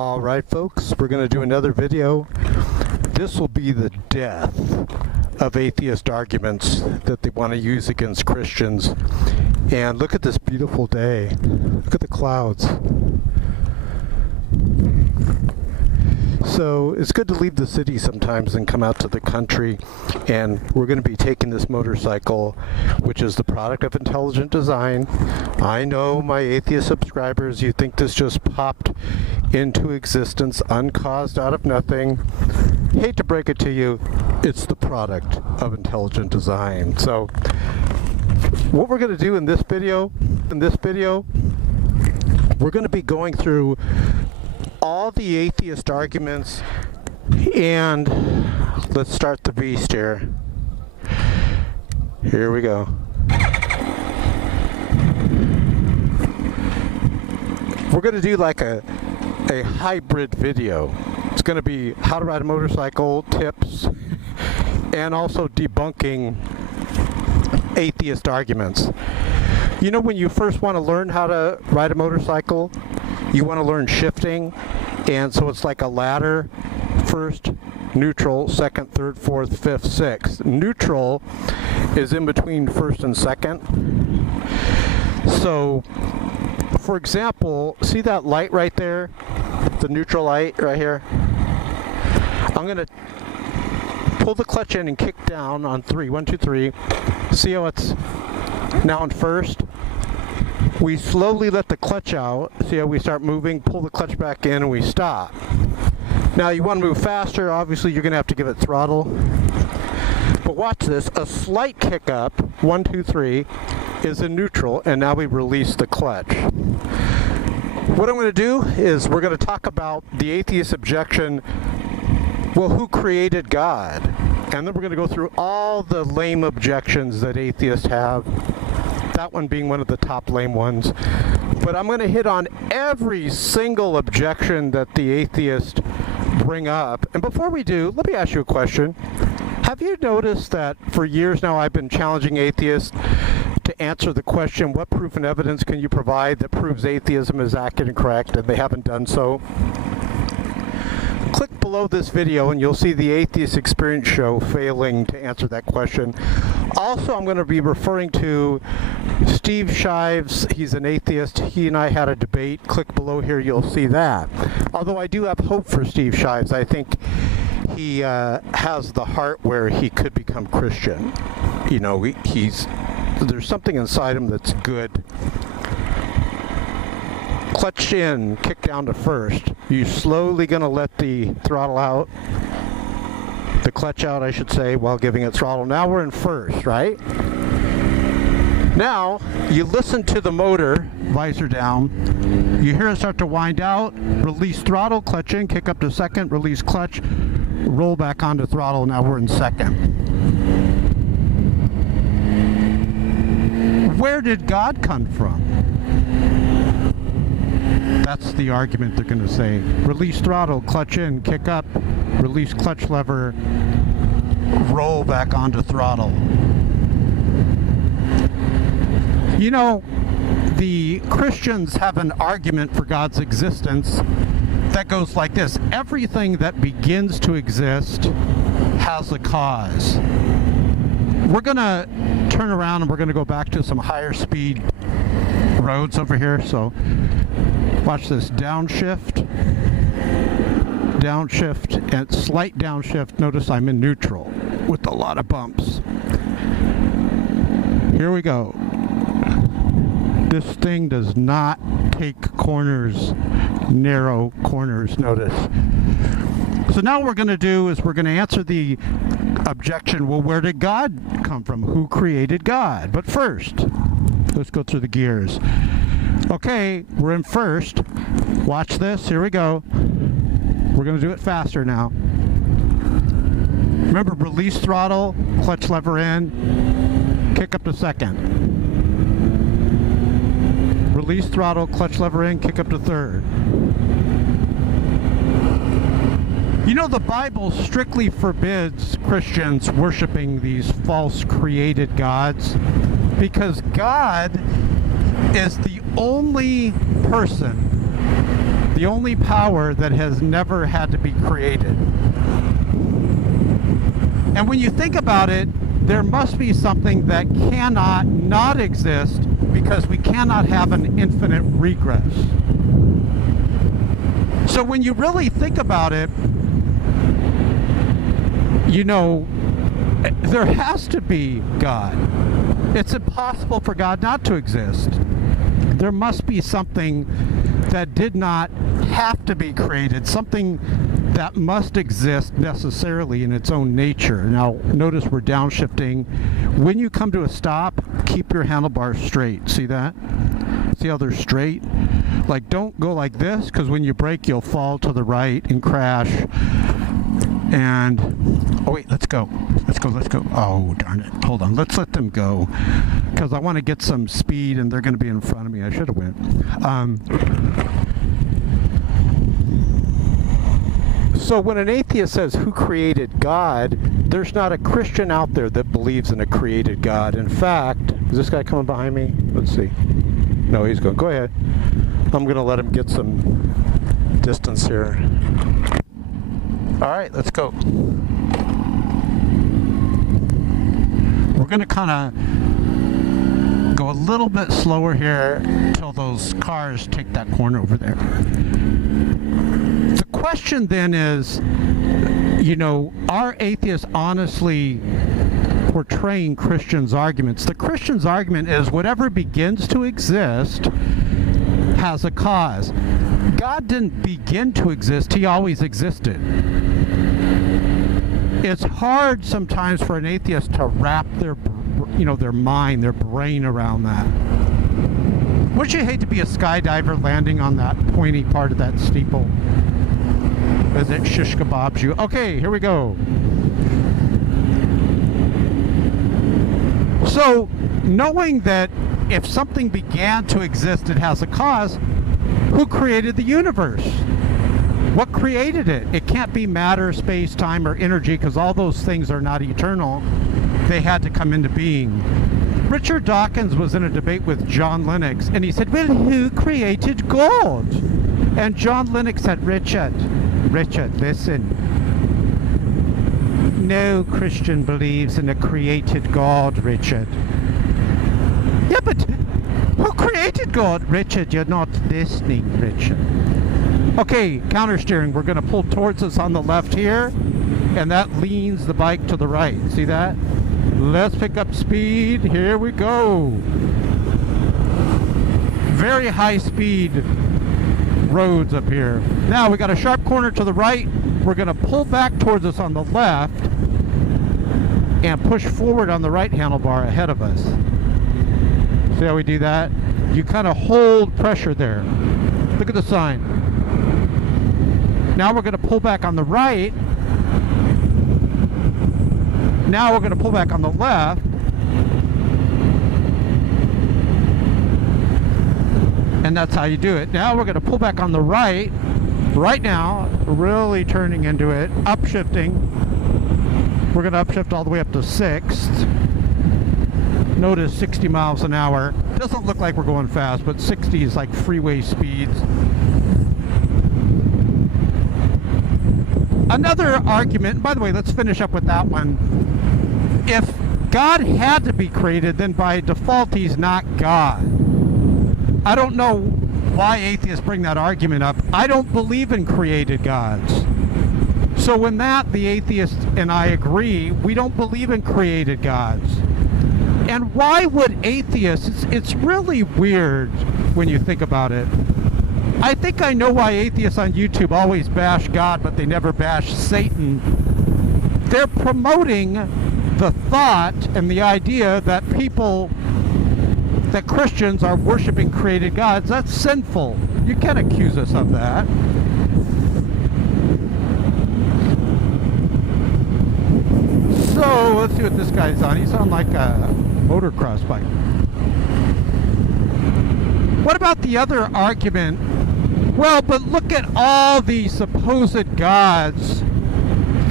Alright folks, we're going to do another video. This will be the death of atheist arguments that they want to use against Christians. And look at this beautiful day. Look at the clouds. So it's good to leave the city sometimes and come out to the country, and we're going to be taking this motorcycle, which is the product of intelligent design. I know my atheist subscribers, you think this just popped into existence uncaused out of nothing. Hate to break it to you, it's the product of intelligent design. So what we're going to do in this video, we're going to be going through all the atheist arguments, and let's start the beast here. Here we go. We're going to do like a hybrid video. It's going to be how to ride a motorcycle tips and also debunking atheist arguments. You know, when you first want to learn how to ride a motorcycle, you want to learn shifting, and so it's like a ladder: first, neutral, second, third, fourth, fifth, sixth. Neutral is in between first and second. So, for example, see that light right there? The neutral light right here? I'm going to pull the clutch in and kick down on 3. 1, 2, 3. See how it's now in first? We slowly let the clutch out. See how we start moving, pull the clutch back in, and we stop. Now you want to move faster, obviously you're going to have to give it throttle. But watch this, a slight kick up, 1, 2, 3, is in neutral, and now we release the clutch. What I'm going to do is we're going to talk about the atheist objection, well, who created God? And then we're going to go through all the lame objections that atheists have. That one being one of the top lame ones. But I'm going to hit on every single objection that the atheists bring up. And before we do, let me ask you a question. Have you noticed that for years now I've been challenging atheists to answer the question, what proof and evidence can you provide that proves atheism is accurate and correct, and they haven't done so? Click below this video and you'll see the Atheist Experience Show failing to answer that question. Also, I'm going to be referring to Steve Chives. He's an atheist. He and I had a debate. Click below here, you'll see that. Although I do have hope for Steve Chives. I think he has the heart where he could become Christian. You know, there's something inside him that's good. Clutch in, kick down to first. You're slowly going to let the throttle out, the clutch out, I should say, while giving it throttle. Now we're in first, right? Now, you listen to the motor, visor down. You hear it start to wind out, release throttle, clutch in, kick up to second, release clutch, roll back onto throttle. Now we're in second. Where did God come from? That's the argument they're going to say. Release throttle, clutch in, kick up, release clutch lever, roll back onto throttle. You know, the Christians have an argument for God's existence that goes like this. Everything that begins to exist has a cause. We're going to turn around and we're going to go back to some higher speed roads over here. So watch this, downshift, and slight downshift. Notice I'm in neutral with a lot of bumps. Here we go. This thing does not take corners, narrow corners, notice. So now what we're going to do is we're going to answer the objection, well, where did God come from? Who created God? But first, let's go through the gears. Okay, we're in first. Watch this. Here we go. We're going to do it faster now. Remember, release throttle, clutch lever in, kick up to second. Release throttle, clutch lever in, kick up to third. You know, the Bible strictly forbids Christians worshiping these false created gods because God is the only person the only power that has never had to be created. And when you think about it, there must be something that cannot not exist, because we cannot have an infinite regress. So when you really think about it, you know, there has to be God. It's impossible for God not to exist. There must be something that did not have to be created, something that must exist necessarily in its own nature. Now, notice we're downshifting. When you come to a stop, keep your handlebars straight. See that? See how they're straight? Like, don't go like this, because when you brake, you'll fall to the right and crash. And, oh wait, let's go. Let's go. Oh, darn it. Hold on. Let's let them go, because I want to get some speed, and they're going to be in front of me. I should have went. So when an atheist says, who created God, there's not a Christian out there that believes in a created God. In fact, is this guy coming behind me? Let's see. No, he's going. Go ahead. I'm going to let him get some distance here. All right, let's go. We're going to kind of go a little bit slower here until those cars take that corner over there. The question then is, you know, are atheists honestly portraying Christians' arguments? The Christian's argument is whatever begins to exist has a cause. God didn't begin to exist, he always existed. It's hard sometimes for an atheist to wrap their, you know, their mind, their brain around that. Wouldn't you hate to be a skydiver landing on that pointy part of that steeple as it shish kebabs you? Okay, here we go. So, knowing that if something began to exist, it has a cause, who created the universe? What created it? It can't be matter, space, time, or energy, because all those things are not eternal. They had to come into being. Richard Dawkins was in a debate with John Lennox, and he said, well, who created God? And John Lennox said, Richard, listen. No Christian believes in a created God, Richard. Yeah, but who created God? Richard, you're not listening, Richard. Okay, counter steering. We're going to pull towards us on the left here, and that leans the bike to the right. See that? Let's pick up speed. Here we go. Very high speed roads up here. Now we got a sharp corner to the right. We're going to pull back towards us on the left and push forward on the right handlebar ahead of us. See how we do that? You kind of hold pressure there. Look at the sign. Now we're going to pull back on the right. Now we're going to pull back on the left. And that's how you do it. Now we're going to pull back on the right. Right now, really turning into it. Upshifting. We're going to upshift all the way up to 6th. Notice 60 miles an hour. Doesn't look like we're going fast, but 60 is like freeway speeds. Another argument, by the way, let's finish up with that one. If God had to be created, then by default he's not God. I don't know why atheists bring that argument up. I don't believe in created gods. So in that, the atheist and I agree, we don't believe in created gods. And why would atheists, it's really weird when you think about it. I think I know why atheists on YouTube always bash God, but they never bash Satan. They're promoting the thought and the idea that that Christians are worshiping created gods. That's sinful. You can't accuse us of that. So, let's see what this guy's on. He's on like a motocross bike. What about the other argument? Well, but look at all the supposed gods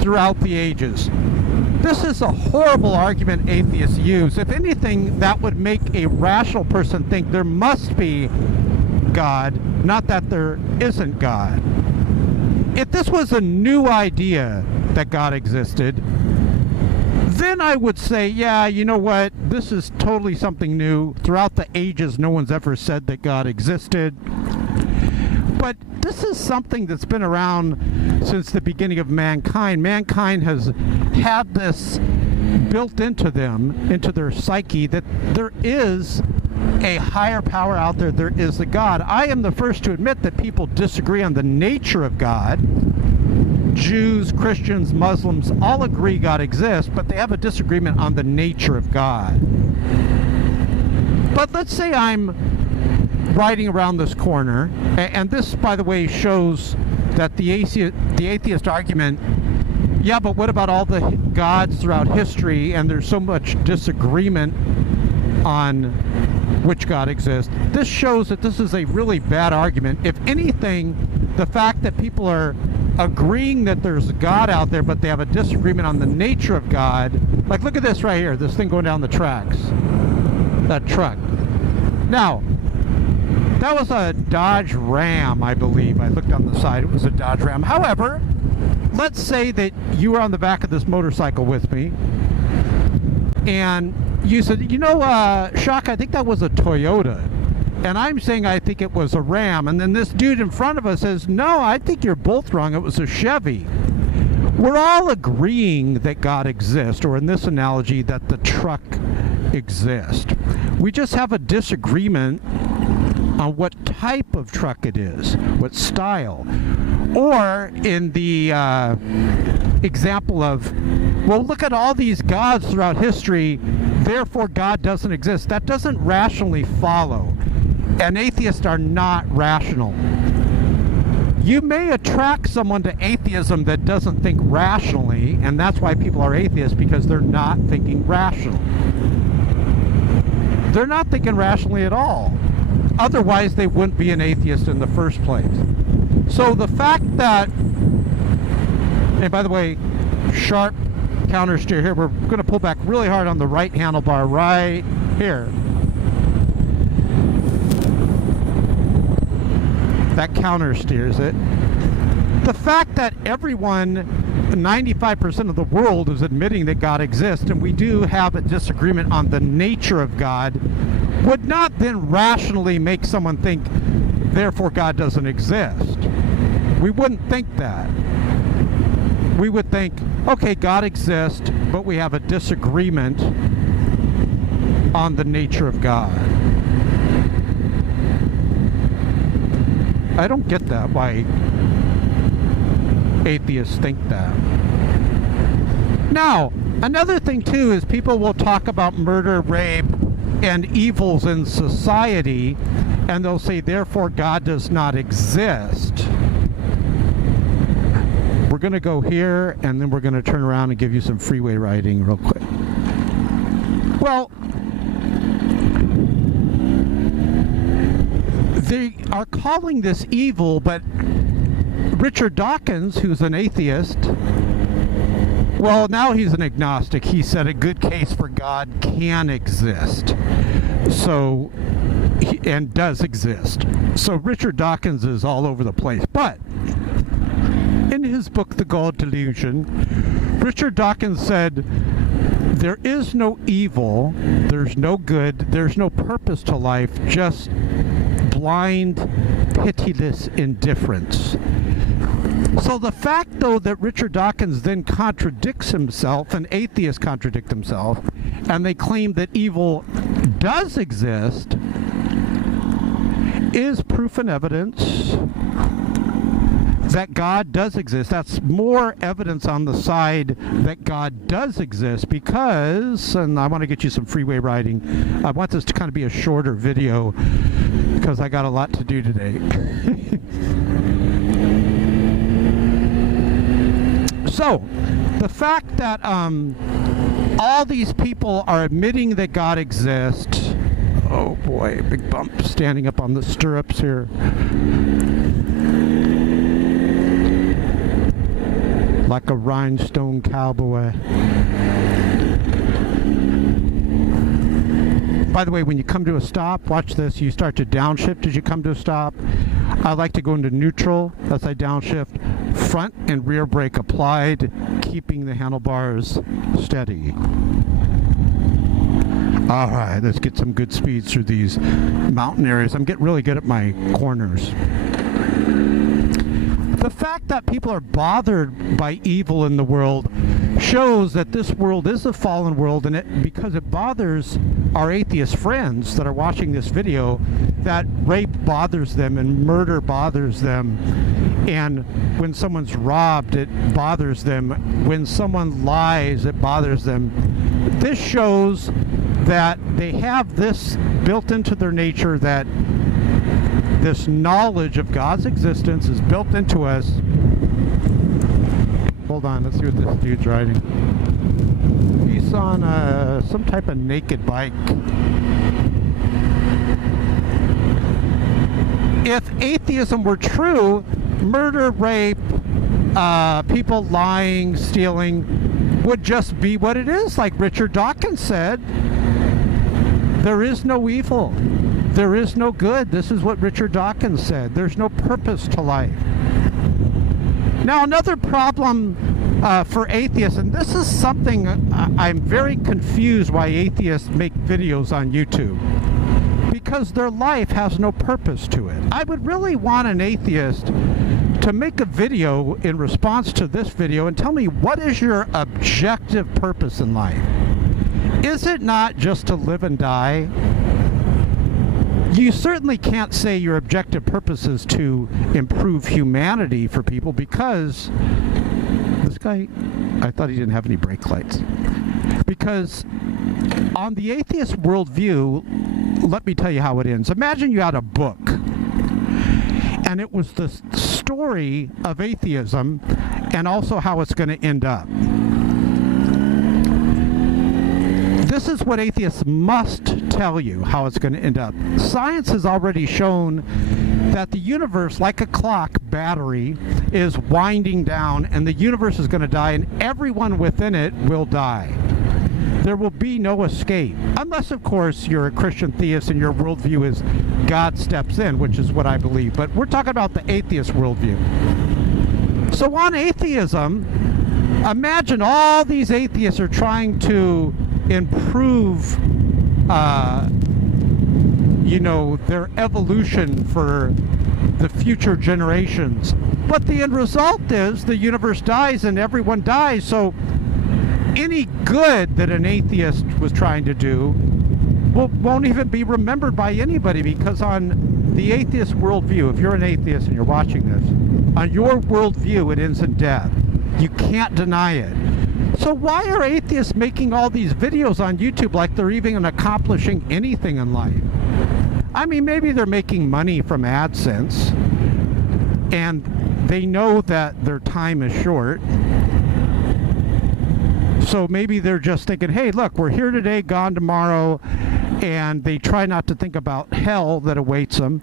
throughout the ages. This is a horrible argument atheists use. If anything, that would make a rational person think there must be God, not that there isn't God. If this was a new idea that God existed, then I would say, yeah, you know what, this is totally something new. Throughout the ages, no one's ever said that God existed. But this is something that's been around since the beginning of mankind. Mankind has had this built into them, into their psyche, that there is a higher power out there, there is a God. I am the first to admit that people disagree on the nature of God. Jews, Christians, Muslims all agree God exists, but they have a disagreement on the nature of God. But let's say I'm riding around this corner, and this, by the way, shows that the atheist argument, yeah, but what about all the gods throughout history, and there's so much disagreement on which God exists. This shows that this is a really bad argument. If anything, the fact that people are agreeing that there's a God out there, but they have a disagreement on the nature of God, like look at this right here, this thing going down the tracks, that truck. Now, that was a Dodge Ram, I believe. I looked on the side, it was a Dodge Ram. However, let's say that you were on the back of this motorcycle with me, and you said, you know, Shock, I think that was a Toyota. And I'm saying I think it was a Ram. And then this dude in front of us says, no, I think you're both wrong. It was a Chevy. We're all agreeing that God exists, or in this analogy, that the truck exists. We just have a disagreement on what type of truck it is, what style. Or in the example of, well, look at all these gods throughout history, therefore God doesn't exist. That doesn't rationally follow. And atheists are not rational. You may attract someone to atheism that doesn't think rationally, and that's why people are atheists, because they're not thinking rational. They're not thinking rationally at all. Otherwise, they wouldn't be an atheist in the first place. So the fact that, and by the way, sharp counter steer here, we're going to pull back really hard on the right handlebar right here. That counter steers it. The fact that everyone, 95% of the world, is admitting that God exists, and we do have a disagreement on the nature of God, would not then rationally make someone think, therefore God doesn't exist. We wouldn't think that. We would think, okay, God exists, but we have a disagreement on the nature of God. I don't get that, why atheists think that. Now, another thing too is people will talk about murder, rape, and evils in society, and they'll say, therefore God does not exist. We're going to go here, and then we're going to turn around and give you some freeway riding real quick. Well, they are calling this evil, but Richard Dawkins, who's an atheist, well, now he's an agnostic. He said a good case for God can exist. So, and does exist. So Richard Dawkins is all over the place. But in his book, The God Delusion, Richard Dawkins said, there is no evil, there's no good, there's no purpose to life, just blind, pitiless indifference. So the fact, though, that Richard Dawkins then contradicts himself, and atheists contradict themselves, and they claim that evil does exist, is proof and evidence that God does exist. That's more evidence on the side that God does exist, because, and I want to get you some freeway riding, I want this to kind of be a shorter video because I got a lot to do today. So, the fact that all these people are admitting that God exists, oh boy, big bump, standing up on the stirrups here. Like a rhinestone cowboy. By the way, when you come to a stop, watch this. You start to downshift as you come to a stop. I like to go into neutral as I downshift. Front and rear brake applied, keeping the handlebars steady. All right, let's get some good speeds through these mountain areas. I'm getting really good at my corners. The fact that people are bothered by evil in the world shows that this world is a fallen world, and because it bothers our atheist friends that are watching this video, that rape bothers them and murder bothers them, and when someone's robbed, it bothers them. When someone lies, it bothers them. This shows that they have this built into their nature, that this knowledge of God's existence is built into us. Hold on, let's see what this dude's riding. He's on some type of naked bike. If atheism were true, murder, rape, people lying, stealing would just be what it is. Like Richard Dawkins said, there is no evil. There is no good. This is what Richard Dawkins said. There's no purpose to life. Now, another problem for atheists, and this is something I'm very confused why atheists make videos on YouTube, because their life has no purpose to it. I would really want an atheist to make a video in response to this video and tell me, what is your objective purpose in life? Is it not just to live and die? You certainly can't say your objective purpose is to improve humanity for people, because this guy, I thought he didn't have any brake lights. Because on the atheist worldview, let me tell you how it ends. Imagine you had a book, and it was the story of atheism and also how it's going to end up. This is what atheists must tell you, how it's going to end up. Science has already shown that the universe, like a clock battery, is winding down, and the universe is going to die, and everyone within it will die. There will be no escape. Unless, of course, you're a Christian theist and your worldview is God steps in, which is what I believe. But we're talking about the atheist worldview. So on atheism, imagine all these atheists are trying to improve their evolution for the future generations, but the end result is the universe dies and everyone dies. So any good that an atheist was trying to do won't even be remembered by anybody, because on the atheist worldview, if you're an atheist and you're watching this, on your worldview it ends in death. You can't deny it. So why are atheists making all these videos on YouTube like they're even accomplishing anything in life? I mean, maybe they're making money from AdSense, and they know that their time is short. So maybe they're just thinking, hey, look, we're here today, gone tomorrow, and they try not to think about hell that awaits them.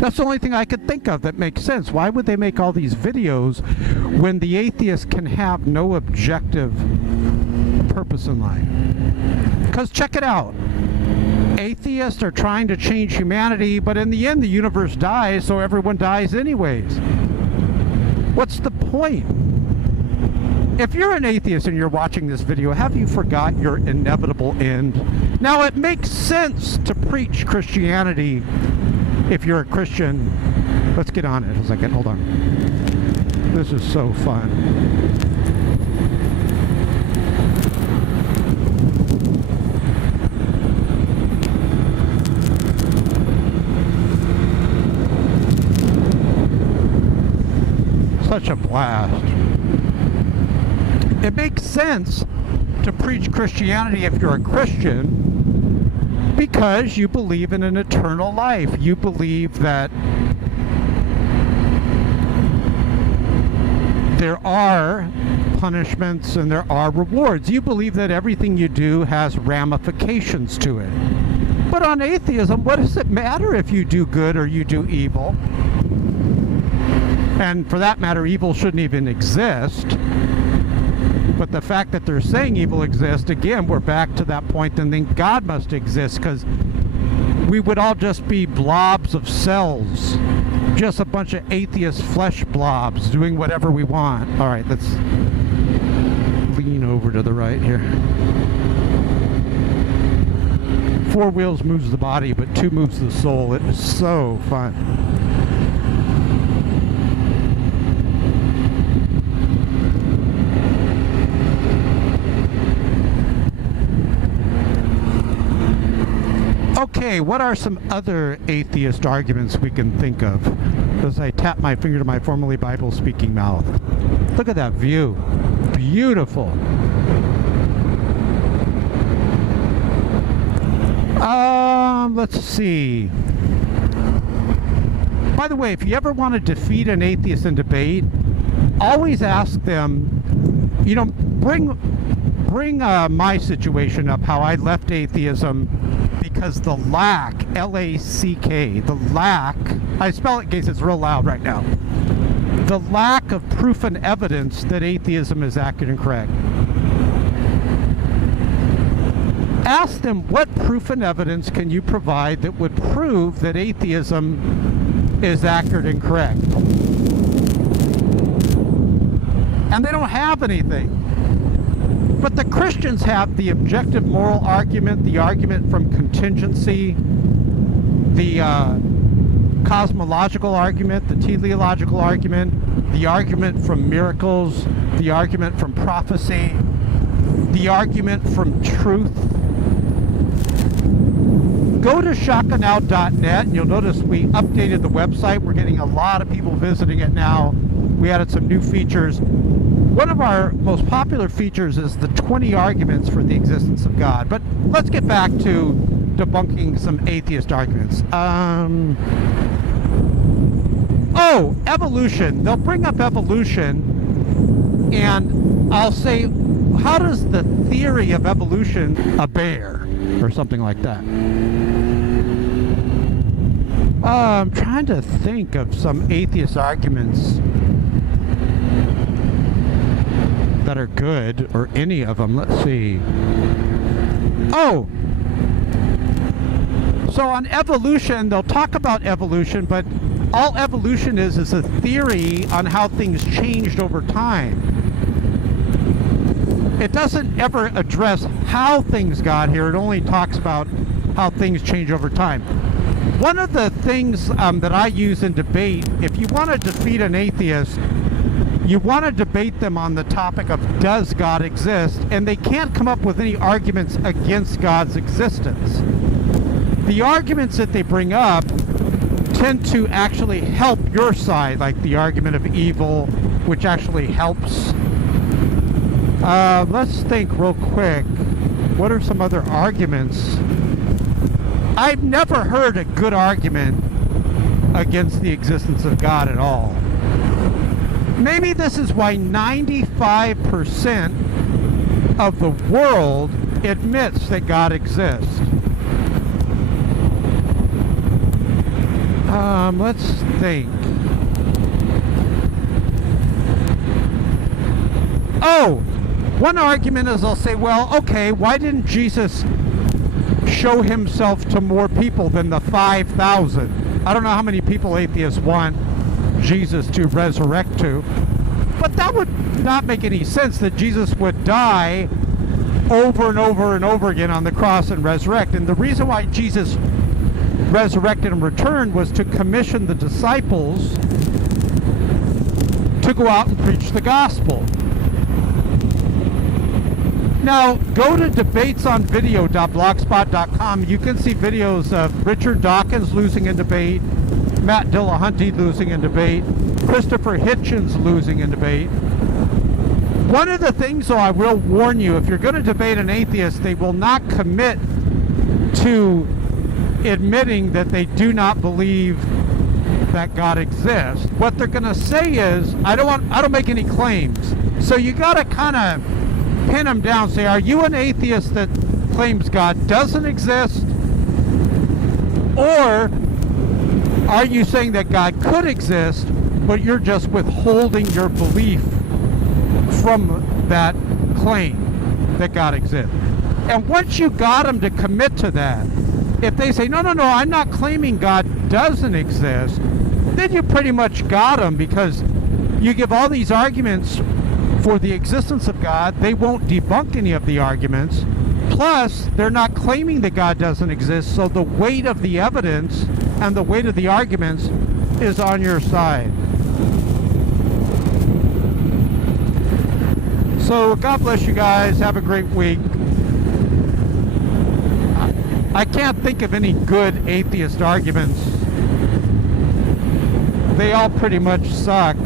That's the only thing I could think of that makes sense. Why would they make all these videos when the atheist can have no objective purpose in life? Because check it out. Atheists are trying to change humanity, but in the end the universe dies, so everyone dies anyways. What's the point? If you're an atheist and you're watching this video, have you forgot your inevitable end? Now, it makes sense to preach Christianity if you're a Christian. Let's get on it a second. Hold on. This is so fun. Such a blast. It makes sense to preach Christianity if you're a Christian, because you believe in an eternal life. You believe that there are punishments and there are rewards. You believe that everything you do has ramifications to it. But on atheism, what does it matter if you do good or you do evil? And for that matter, evil shouldn't even exist. But the fact that they're saying evil exists, again, we're back to that point, and then God must exist, because we would all just be blobs of cells. Just a bunch of atheist flesh blobs doing whatever we want. All right, let's lean over to the right here. 4 wheels moves the body, but 2 moves the soul. It is so fun. Okay, what are some other atheist arguments we can think of? As I tap my finger to my formerly Bible-speaking mouth. Look at that view. Beautiful. Let's see. By the way, if you ever want to defeat an atheist in debate, always ask them, you know, bring my situation up, how I left atheism because the lack, L-A-C-K, the lack, I spell it in case it's real loud right now, the lack of proof and evidence that atheism is accurate and correct. Ask them, what proof and evidence can you provide that would prove that atheism is accurate and correct? And they don't have anything. But the Christians have the objective moral argument, the argument from contingency, the cosmological argument, the teleological argument, the argument from miracles, the argument from prophecy, the argument from truth. Go to shakanow.net and you'll notice we updated the website. We're getting a lot of people visiting it now. We added some new features. One of our most popular features is the 20 arguments for the existence of God. But let's get back to debunking some atheist arguments. Oh, evolution. They'll bring up evolution, and I'll say, how does the theory of evolution a bear? Or something like that. I'm trying to think of some atheist arguments that are good, or any of them. Let's see. Oh! So on evolution, they'll talk about evolution, but all evolution is a theory on how things changed over time. It doesn't ever address how things got here. It only talks about how things change over time. One of the things that I use in debate, if you want to defeat an atheist, you want to debate them on the topic of, does God exist? And they can't come up with any arguments against God's existence. The arguments that they bring up tend to actually help your side, like the argument of evil, which actually helps. Let's think real quick. What are some other arguments? I've never heard a good argument against the existence of God at all. Maybe this is why 95% of the world admits that God exists. Let's think. Oh! One argument is, I'll say, well, okay, why didn't Jesus show himself to more people than the 5,000? I don't know how many people atheists want Jesus to resurrect to, but that would not make any sense, that Jesus would die over and over and over again on the cross and resurrect. And the reason why Jesus resurrected and returned was to commission the disciples to go out and preach the gospel. Now, go to debatesonvideo.blogspot.com. You can see videos of Richard Dawkins losing in debate, Matt Dillahunty losing in debate, Christopher Hitchens losing in debate. One of the things, though, I will warn you, if you're going to debate an atheist, they will not commit to admitting that they do not believe that God exists. What they're going to say is, I don't make any claims. So you got to kind of pin them down, say, are you an atheist that claims God doesn't exist? Or are you saying that God could exist, but you're just withholding your belief from that claim that God exists. And once you got them to commit to that, if they say, no, I'm not claiming God doesn't exist, then you pretty much got them, because you give all these arguments for the existence of God. They won't debunk any of the arguments. Plus, they're not claiming that God doesn't exist, so the weight of the evidence and the weight of the arguments is on your side. So, God bless you guys. Have a great week. I can't think of any good atheist arguments. They all pretty much suck.